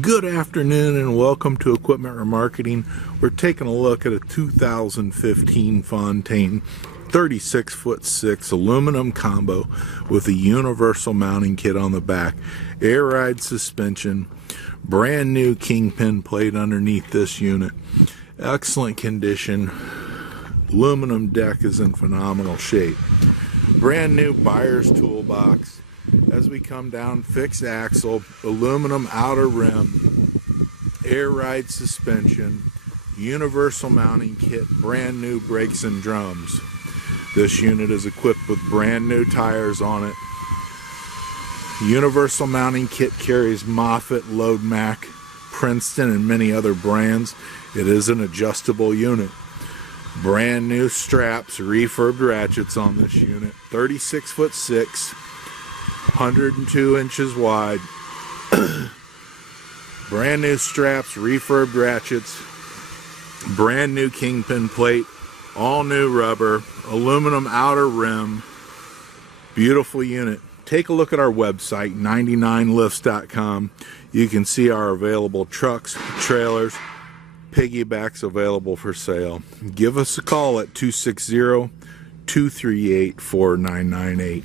Good afternoon and welcome to Equipment Remarketing. We're taking a look at a 2015 Fontaine 36'6" aluminum combo with a universal mounting kit on the back, air ride suspension, brand new kingpin plate underneath this unit, excellent condition, aluminum deck is in phenomenal shape, brand new buyer's toolbox. As we come down, fixed axle, aluminum outer rim, air ride suspension, universal mounting kit, brand new brakes and drums. This unit is equipped with brand new tires on it. Universal mounting kit carries Moffett, Loadmac, Princeton, and many other brands. It is an adjustable unit. Brand new straps, refurbed ratchets on this unit. 36'6". 102 inches wide. Brand new straps, refurbed ratchets, brand new kingpin plate, all new rubber, aluminum outer rim. Beautiful unit. Take a look at our website, 99lifts.com. You can see our available trucks, trailers, piggybacks available for sale. Give us a call at 260-238-4998.